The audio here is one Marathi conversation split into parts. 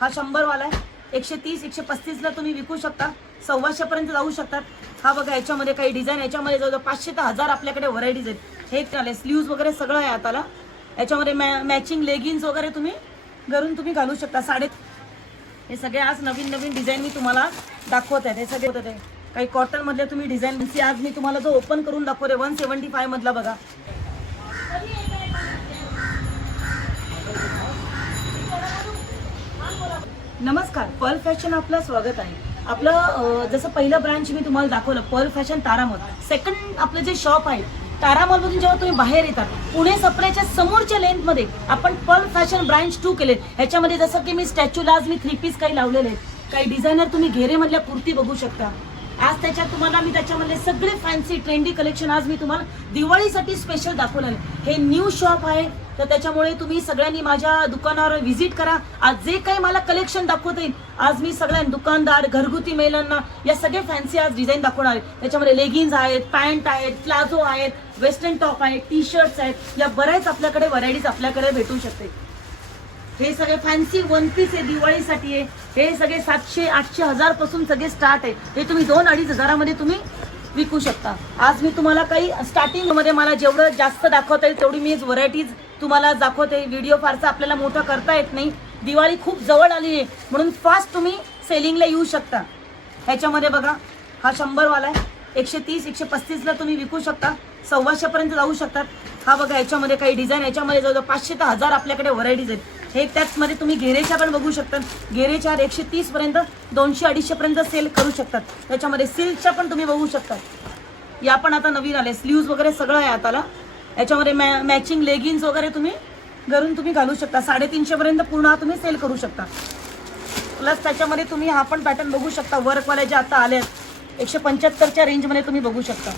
हा शंभरवाला आहे. एकशे तीस एकशे पस्तीसला तुम्ही विकू शकता. सव्वाशेपर्यंत जाऊ शकतात. हा बघा याच्यामध्ये काही डिझाईन याच्यामध्ये जवळजवळ पाचशे ते हजार आपल्याकडे व्हरायटीज आहेत. हे चालेल स्लीव्ज वगैरे सगळं आहे आताला. याच्यामध्ये मॅ मॅचिंग लेगिन्स वगैरे तुम्ही घरून तुम्ही घालू शकता. साडे हे सगळे आज नवीन नवीन डिझाईन मी तुम्हाला दाखवत आहेत. हे सगळे होत आहे काही कॉटनमधले तुम्ही डिझाईन आज मी तुम्हाला जो ओपन करून दाखवते वन सेवन्टी फायमधला बघा. नमस्कार पर्ल फॅशन आपलं स्वागत आहे. आपलं जसं पहिलं ब्रांच मी तुम्हाला दाखवलं पर्ल फॅशन तारामल. सेकंड आपलं जे शॉप आहे तारामलमधून जेव्हा तुम्ही बाहेर येतात पुणे सप्लायच्या समोरच्या लेंथमध्ये आपण पर्ल फॅशन ब्रांच टू केले ह्याच्यामध्ये जसं की मी स्टॅच्यूला आज मी थ्री पीस काही लावलेले आहेत. काही डिझायनर तुम्ही घेरेमधल्या कुर्ती बघू शकता. आज त्याच्यात तुम्हाला मी त्याच्यामधले सगळे फॅन्सी ट्रेंडी कलेक्शन आज मी तुम्हाला दिवाळीसाठी स्पेशल दाखवलं आहे. हे न्यू शॉप आहे. तर त्याच्यामुळे तुम्ही सगळ्यांनी माझ्या दुकानावर व्हिजिट करा. आज जे काही मला कलेक्शन दाखवता येईल आज मी सगळ्या दुकानदार घरगुती महिलांना या सगळे फॅन्सी आज डिझाईन दाखवणार आहे. त्याच्यामध्ये लेगिन्स आहेत पॅन्ट आहेत प्लाझो आहेत वेस्टर्न टॉप आहेत टी शर्ट्स आहेत. या बऱ्याच आपल्याकडे व्हरायटीज आपल्याकडे भेटू शकते. हे सगळे फॅन्सी वन पीस आहे दिवाळीसाठी आहे. हे सगळे सातशे आठशे हजारपासून सगळे स्टार्ट आहे. हे तुम्ही दोन अडीच हजारामध्ये तुम्ही विकू शकता. आज मी तुम्हाला काही स्टार्टिंगमध्ये मला जेवढं जास्त दाखवता येईल तेवढी मी व्हरायटीज तुम्हाला दाखवते. व्हिडिओ फारसा आपल्याला मोठा करता येत नाही. दिवाळी खूप जवळ आली आहे. म्हणून फास्ट तुम्ही सेलिंगला येऊ शकता. ह्याच्यामध्ये बघा हा शंभरवाला आहे. एकशे तीस एकशे पस्तीसला तुम्ही विकू शकता. सव्वाशेपर्यंत जाऊ शकतात. हा बघा याच्यामध्ये काही डिझाईन याच्यामध्ये जवळजवळ पाचशे ते हजार आपल्याकडे व्हरायटीज आहेत. हे त्याचमध्ये तुम्ही घेरेच्या पण बघू शकता. घेरेच्या एकशे तीस पर्यंत दोनशे अडीचशे पर्यंत सेल करू शकतात. त्याच्यामध्ये सिल्कच्या पण तुम्ही बघू शकता. या पण आता नवीन आले. स्लीव्ज वगैरे सगळं आहे आताला. याच्यामध्ये मॅ मॅचिंग लेगिन्स वगैरे तुम्ही घरून तुम्ही घालू शकता. साडेतीनशेपर्यंत पूर्ण हा तुम्ही सेल करू शकता. प्लस त्याच्यामध्ये तुम्ही हा पण पॅटर्न बघू शकता. वर्कवाले जे आता आले आहेत एकशे पंच्याहत्तरच्या रेंजमध्ये तुम्ही बघू शकता.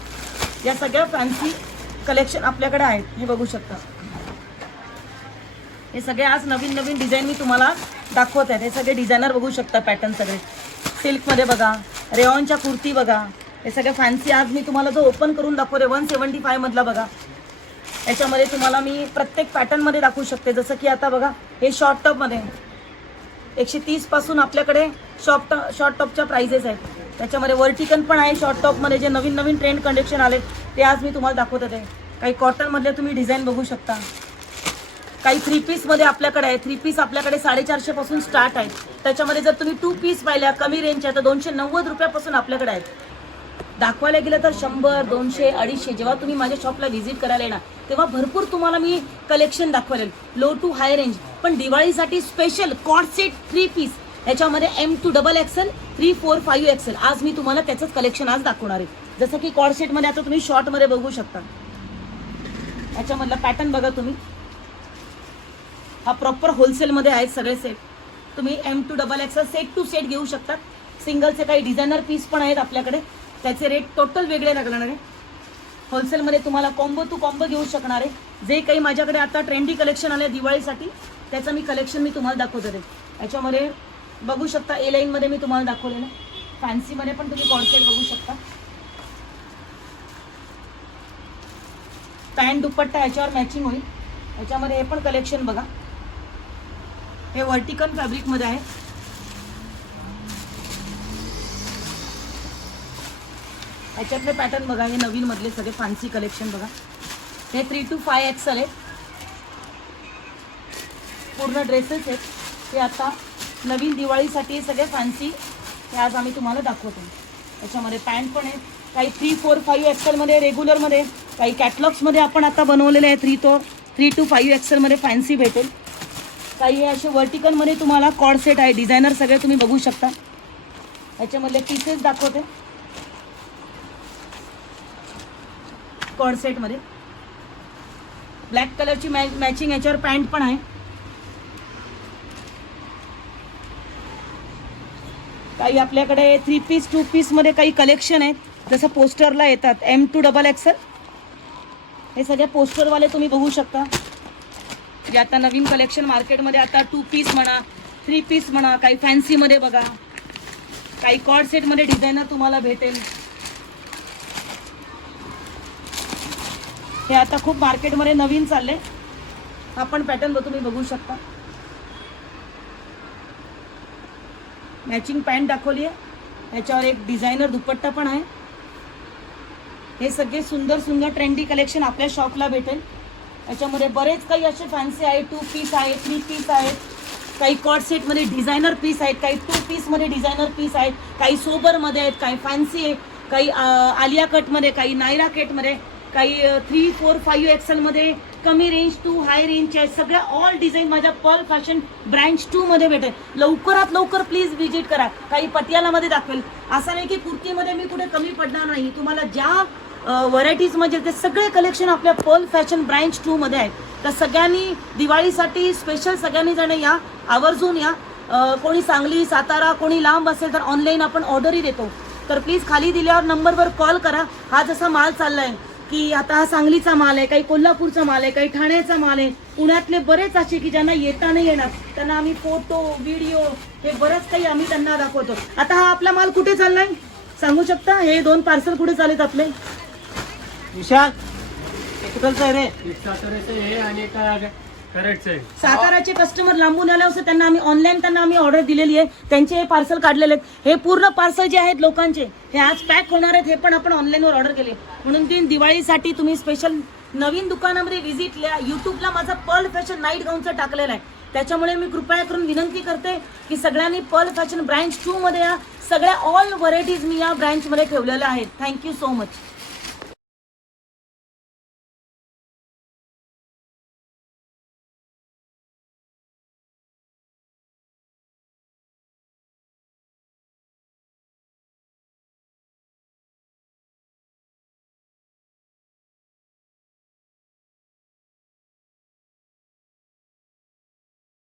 या सगळ्या फॅन्सी कलेक्शन आपल्याकडे आहेत. हे बघू शकता. हे सगळे आज नवीन नवीन डिझाईन मी तुम्हाला दाखवत आहे. हे सगळे डिझायनर बघू शकता पॅटर्न सगळे. सिल्कमध्ये बघा रेऑनच्या कुर्ती बघा. हे सगळे फॅन्सी आज मी तुम्हाला जो ओपन करून दाखवते वन सेवन्टी फायमधला बघा. याच्यामध्ये तुम्हाला मी प्रत्येक पॅटर्नमध्ये दाखवू शकते. जसं की आता बघा हे शॉर्ट टॉपमध्ये एकशे तीसपासून आपल्याकडे शॉर्ट टॉप शॉर्ट टॉपच्या प्राइजेस आहेत. त्याच्यामध्ये वर्टिकन पण आहे शॉर्ट टॉपमध्ये जे नवीन नवीन ट्रेंड कंडिक्शन आले ते आज मी तुम्हाला दाखवत होते काही कॉटनमधले तुम्ही डिझाईन बघू शकता. काही थ्री पीसमध्ये आपल्याकडे आहे. थ्री पीस आपल्याकडे साडेचारशे पासून स्टार्ट आहे त्याच्यामध्ये जर तुम्ही टू पीस पाहिल्या कमी रेंजच्या तर दोनशे नव्वद रुपयापासून आपल्याकडे आहेत. दाखवायला गेलं तर शंभर दोनशे अडीचशे. जेव्हा तुम्ही माझ्या शॉपला व्हिजिट करायला येणार तेव्हा भरपूर तुम्हाला मी कलेक्शन दाखवेल. लो टू हाय रेंज पण दिवाळीसाठी special cord set three piece याच्यामध्ये M two double XL three four five XL आज मी तुम्हाला त्याचंच कलेक्शन आज दाखवणार आहे. जसं की कॉड सेटमध्ये आता तुम्ही शॉर्टमध्ये बघू शकता. याच्यामधला पॅटर्न बघा तुम्ही. हा प्रॉपर होलसेलमध्ये आहेत सगळे सेट तुम्ही M two double XL set two set घेऊ शकतात. सिंगलचे काही डिझायनर पीस पण आहेत आपल्याकडे. त्याचे रेट टोटल वेगळे लागणार आहे. होलसेलमध्ये तुम्हाला कॉम्बो टू कॉम्बो घेऊ शकणार आहे. जे काही माझ्याकडे आता ट्रेंडी कलेक्शन आलं दिवाळीसाठी त्याचं मी कलेक्शन मी तुम्हाला दाखवत आहे याच्यामध्ये बघू शकता ए लाईनमध्ये मी तुम्हाला दाखवलेलं फॅन्सीमध्ये पण तुम्ही कॉर्सेट बघू शकता. पॅन्ट दुपट्टा याच्यावर मॅचिंग होईल. याच्यामध्ये हे पण कलेक्शन बघा. हे वर्टिकल फॅब्रिकमध्ये आहे. याच्यातले पॅटर्न बघा हे नवीन मधले सगळे फॅन्सी कलेक्शन बघा. हे थ्री टू फाय एक्स आहेत. पूर्ण ड्रेसेस आहेत. ते आता नवीन दिवाळीसाठी सगळे फॅन्सी हे आज आम्ही तुम्हाला दाखवतो. त्याच्यामध्ये पॅन्ट पण आहेत. काही थ्री फोर फाईव्ह एक्सेलमध्ये रेग्युलरमध्ये काही कॅटलॉग्समध्ये आपण आता बनवलेले आहे थ्री तो थ्री टू फाईव्ह एक्सेलमध्ये फॅन्सी भेटेल. काही असे वर्टिकलमध्ये तुम्हाला कॉड सेट आहे. डिझायनर सगळे तुम्ही बघू शकता. ह्याच्यामधले पीसेस दाखवते. कॉड सेटमध्ये ब्लॅक कलरची मॅ मॅचिंग याच्यावर पॅन्ट पण आहे. काही आपल्याकडे थ्री पीस टू पीसमध्ये काही कलेक्शन आहेत. जसं पोस्टरला येतात. एम टू डबल एक्सल हे सगळे पोस्टरवाले तुम्ही बघू शकता. जे आता नवीन कलेक्शन मार्केटमध्ये आता टू पीस म्हणा थ्री पीस म्हणा काही फॅन्सीमध्ये बघा. काही कॉर्ड सेटमध्ये डिझायनर तुम्हाला भेटेल. हे आता खूप मार्केटमध्ये नवीन चालले. हा पण पॅटर्न तुम्ही बघू शकता. मॅचिंग पॅन्ट दाखवली आहे. याच्यावर एक डिझायनर दुपट्टा पण आहे. हे सगळे सुंदर सुंदर ट्रेंडी कलेक्शन आपल्या शॉपला भेटेल. याच्यामध्ये बरेच काही असे फॅन्सी आहे टू पीस आहे थ्री पीस आहेत. काही कॉट सेटमध्ये डिझायनर पीस आहेत काही टू पीसमध्ये डिझायनर पीस आहेत काही सोबरमध्ये आहेत काही फॅन्सी आहे काही आलिया कटमध्ये काही नायरा कटमध्ये काही थ्री फोर फाईव्ह एक्सलमध्ये कमी रेंज टू हाय रेंज आहेत. सगळ्या ऑल डिझाईन माझ्या पर्ल फॅशन ब्रँच टूमध्ये भेटेल. लवकरात लवकर प्लीज व्हिजिट करा. काही पटियालामध्ये दाखवेल. असं नाही की कुर्तीमध्ये मी कुठे कमी पडणार नाही. तुम्हाला ज्या व्हरायटीज म्हणजे ते सगळे कलेक्शन आपल्या पर्ल फॅशन ब्रँच टू मध्ये आहेत. तर सगळ्यांनी दिवाळीसाठी स्पेशल सगळ्यांनी जण या. आवर्जून या. कोणी सांगली सातारा कोणी लांब असेल तर ऑनलाईन आपण ऑर्डरही देतो. तर प्लीज खाली दिल्यावर नंबरवर कॉल करा. हा जसा माल चाललाय की आता हा सांगलीचा माल आहे काही कोल्हापूरचा माल आहे काही ठाण्याचा माल आहे. पुण्यातले बरेच असे की ज्यांना येता नाही येणार त्यांना आम्ही फोटो व्हिडिओ हे बरंच काही आम्ही त्यांना दाखवतो. आता हा आपला माल कुठे चाललाय? सांगू शकता? हे दोन पार्सल कुठे चालेत आपले? विशाल कुठलचं आहे रे. साताऱ्याचं आणि आहे. साताराचे कस्टमर लांबून आले असे त्यांना आम्ही ऑनलाईन त्यांना आम्ही ऑर्डर दिलेली आहे. त्यांचे हे पार्सल काढलेले आहेत. हे पूर्ण पार्सल जे आहेत लोकांचे हे आज पॅक होणार आहेत हे पण आपण ऑनलाईनवर ऑर्डर केले. म्हणून ती दिवाळीसाठी तुम्ही स्पेशल नवीन दुकानामध्ये व्हिजिट लिहा युट्यूबला माझा पर्ल फॅशन नाईट गाऊनचा टाकलेला आहे. त्याच्यामुळे मी कृपया करून विनंती करते की सगळ्यांनी पर्ल फॅशन ब्रँच टू मध्ये या. सगळ्या ऑल व्हरायटीज मी या ब्रँचमध्ये ठेवलेल्या आहेत. Thank you so much